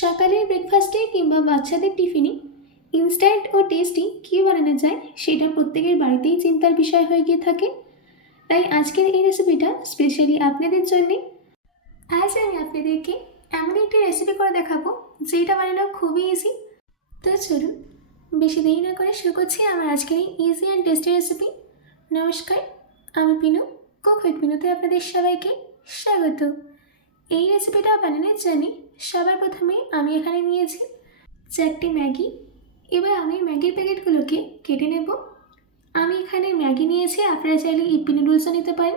সকালের ব্রেকফাস্টে কিংবা বাচ্চাদের টিফিনে ইনস্ট্যান্ট ও টেস্টি কী বানানো যায় সেটা প্রত্যেকের বাড়িতেই চিন্তার বিষয় হয়ে গিয়ে থাকে। তাই আজকের এই রেসিপিটা স্পেশালি আপনাদের জন্যে। আজ আমি আপনাদেরকে এমন একটি রেসিপি করে দেখাবো যেটা বানানো খুবই ইজি। তো চলুন বেশি দেরি না করে শুরু করছি আমার আজকের এই ইজি অ্যান্ড টেস্টি রেসিপি। নমস্কার, আমি পিনু, কুক উইথ পিনুতে আপনাদের সবাইকে স্বাগত। এই রেসিপিটা বানানোর জন্য সবার প্রথমে আমি এখানে নিয়েছি 4টি ম্যাগি। এবার আমি ম্যাগির প্যাকেটগুলোকে কেটে নেব। আমি এখানে ম্যাগি নিয়েছি, আপনারা চাইলে ইপ্পি নুডলসও নিতে পারেন।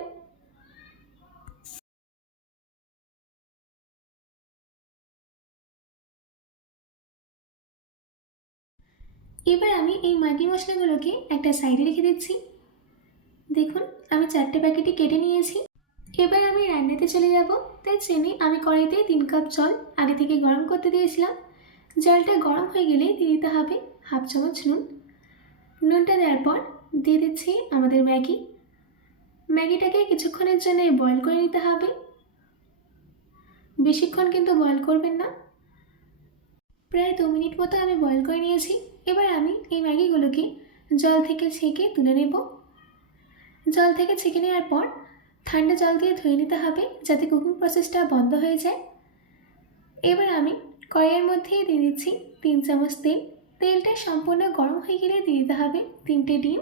এবার আমি এই ম্যাগি মশলাগুলোকে একটা সাইডে রেখে দিচ্ছি। দেখুন আমি 4টে প্যাকেটই কেটে নিয়েছি। এবার আমি রান্নাতে চলে যাব। তাই জেনে আমি কড়াইতে 3 কাপ জল আগে থেকে গরম করতে দিয়েছিলাম। জলটা গরম হয়ে গেলে দিয়ে দিতে হবে হাফ চামচ নুন। নুনটা দেওয়ার পর দিয়ে দিচ্ছি আমাদের ম্যাগি। ম্যাগিটাকে কিছুক্ষণের জন্য বয়েল করে নিতে হবে, বেশিক্ষণ কিন্তু বয়েল করবেন না। প্রায় 2 মিনিট মতো আমি বয়েল করে নিয়েছি। এবার আমি এই ম্যাগিগুলোকে জল থেকে ছেঁকে তুলে নেব। জল থেকে ছেঁকে নেওয়ার পর ঠান্ডা জল দিয়ে ধুয়ে নিতে হবে যাতে কুকিং প্রসেসটা বন্ধ হয়ে যায়। এবার আমি কড়াইয়ের মধ্যেই দিয়ে দিচ্ছি 3 চামচ তেল। তেলটা সম্পূর্ণ গরম হয়ে গেলে দিয়ে দিতে হবে 3টে ডিম।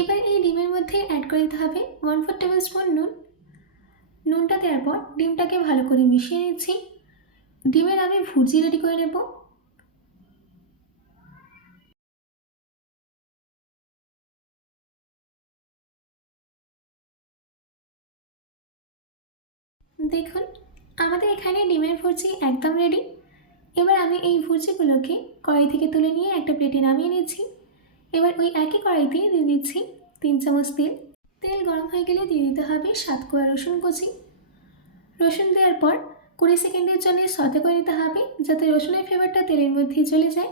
এবার এই ডিমের মধ্যে অ্যাড করে দিতে হবে 1/4 টেবিল স্পুন নুন। নুনটা দেওয়ার পর ডিমটাকে ভালো করে মিশিয়ে নিচ্ছি। ডিমের আমি ভুর্জি রেডি করে নেব। দেখুন আমাদের এখানে ডিমের ভুর্জি একদম রেডি। এবার আমি এই ভুর্জিগুলোকে কড়াই থেকে তুলে নিয়ে একটা প্লেটে নামিয়ে নিচ্ছি। এবার ওই একই কড়াইতে দিয়ে দিচ্ছি 3 চামচ তেল। তেল গরম হয়ে গেলে দিয়ে দিতে হবে 7 কোয়া রসুন কুচি। রসুন দেওয়ার পর 20 সেকেন্ডের জন্য সতে করে নিতে হবে যাতে রসুনের ফ্লেভারটা তেলের মধ্যে চলে যায়।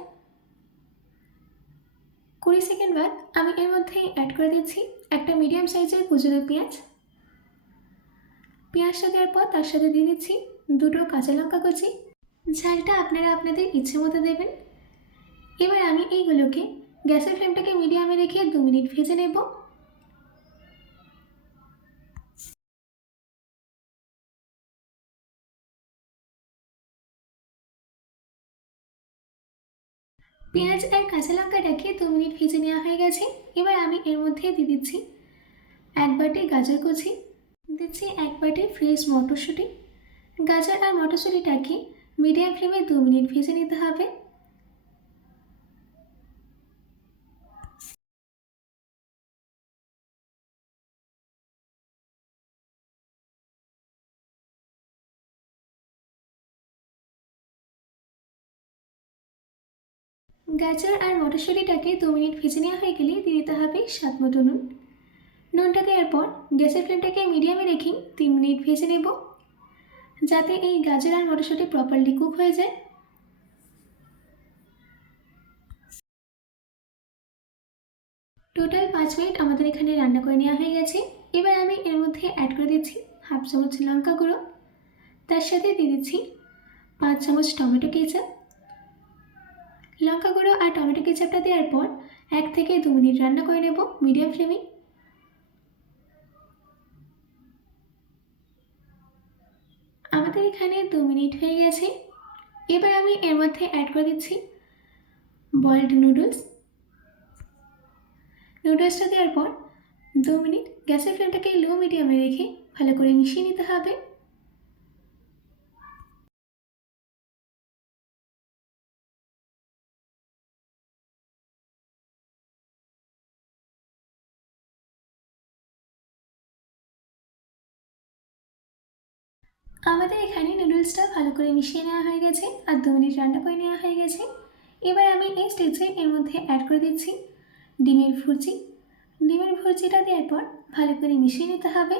20 সেকেন্ড বাদ আমি এর মধ্যে অ্যাড করে দিচ্ছি একটা মিডিয়াম সাইজের কুচনো পেঁয়াজ। পেঁয়াজটা দেওয়ার পর তার সাথে দিয়ে দিচ্ছি 2টো কাঁচা লঙ্কা কুচি। ঝালটা আপনারা আপনাদের ইচ্ছে মতো দেবেন। এবার আমি এইগুলোকে গ্যাসের ফ্লেমটাকে মিডিয়ামে রেখে 2 মিনিট ভেজে নেব। পেঁয়াজ আর কাঁচা লঙ্কাটাকে 2 মিনিট ভেজে নেওয়া হয়ে গেছে। এবার আমি এর মধ্যে দিয়ে দিচ্ছি 1 বাটি গাজর কুচি, দিচ্ছি 1 বাটি ফ্রেশ মটরশুঁটি। গাজর আর মটরশুঁটিটাকে মিডিয়াম ফ্লেমে 2 মিনিট ভেজে নিতে হবে। গাজর আর মটরশুঁটিটাকে 2 মিনিট ভেজে নেওয়া হয়ে গেলে দিয়ে দিতে হবে স্বাদ মতো নুন। নুনটা দেওয়ার পর গ্যাসের ফ্লেমটাকে মিডিয়ামে রেখে 3 মিনিট ভেজে নেব যাতে এই গাজর আর মটরশুঁটি প্রপারলি কুক হয়ে যায়। টোটাল 5 মিনিট আমাদের এখানে রান্না করে নেওয়া হয়ে গেছে। এবার আমি এর মধ্যে অ্যাড করে দিচ্ছি হাফ চামচ লঙ্কা গুঁড়ো। তার সাথে দিয়ে দিচ্ছি 5 চামচ টমেটো কেচাপ। লঙ্কা গুঁড়ো আর টমেটো কেচাপটা দেওয়ার পর 1 থেকে 2 মিনিট রান্না করে নেব মিডিয়াম ফ্লেমে। আমাদের এখানে 2 মিনিট হয়ে গেছে। এবার আমি এর মধ্যে অ্যাড করে দিচ্ছি বয়েলড নুডলস। নুডলসটা দেওয়ার পর 2 মিনিট গ্যাসের ফ্লেমটাকে লো মিডিয়ামে রেখে ভালো করে মিশিয়ে নিতে হবে। আমাদের এখানে নুডলসটা ভালো করে মিশিয়ে নেওয়া হয়ে গেছে আর 2 মিনিট রান্না করে নেওয়া হয়ে গেছে। এবার আমি এই স্টেজে এর মধ্যে অ্যাড করে দিচ্ছি ডিমের ভুর্জি। ডিমের ভুর্জিটা দেওয়ার পর ভালো করে মিশিয়ে নিতে হবে।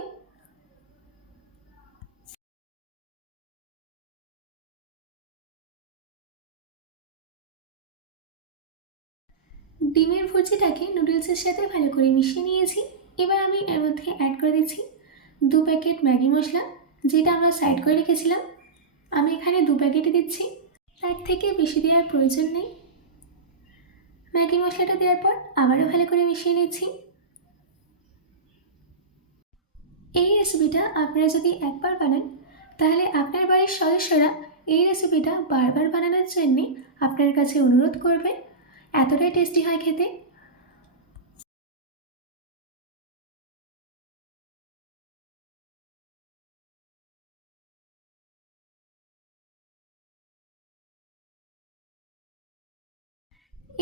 ডিমের ভুর্জিটাকে নুডলসের সাথে ভালো করে মিশিয়ে নিয়েছি। এবার আমি এর মধ্যে অ্যাড করে দিচ্ছি 2 প্যাকেট ম্যাগি মশলা, যেটা আমরা সাইড করে রেখেছিলাম। আমি এখানে 2 প্যাকেটই দিচ্ছি, তার থেকে বেশি দেওয়ার প্রয়োজন নেই। ম্যাগি মশলাটা দেওয়ার পর আবারও ভালো করে মিশিয়ে নিচ্ছি। এই রেসিপিটা আপনারা যদি একবার বানান, তাহলে আপনার বাড়ির সদস্যরা এই রেসিপিটা বারবার বানানোর জন্যে আপনার কাছে অনুরোধ করবে, এতটাই টেস্টি হয় খেতে।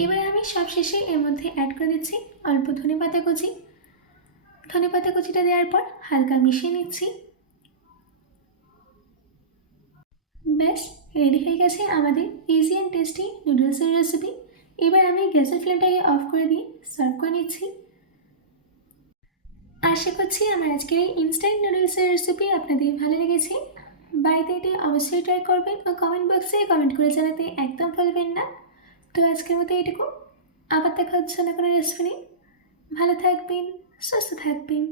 এবার আমি সবশেষে এর মধ্যে অ্যাড করে দিচ্ছি অল্প ধনেপাতা কুচি। ধনেপাতা কুচিটা দেওয়ার পর হালকা মিশিয়ে নিচ্ছি। ব্যাস, রেডি হয়ে গেছে আমাদের ইজি অ্যান্ড টেস্টি নুডলসের রেসিপি। এবার আমি গ্যাসের ফ্লেমটাকে অফ করে দিয়ে সার্ভ করে নিচ্ছি। আশা করছি আমার আজকের এই ইনস্ট্যান্ট নুডলসের রেসিপি আপনাদের ভালো লেগেছে। বাড়িতে এটি অবশ্যই ট্রাই করবেন ও কমেন্ট বক্সে কমেন্ট করে জানাতে একদম ভুলবেন না। তো আজকের মতো এটুকু, আবার দেখা হচ্ছে না কোনো রেসিপি নিয়ে। ভালো থাকবেন, সুস্থ থাকবেন।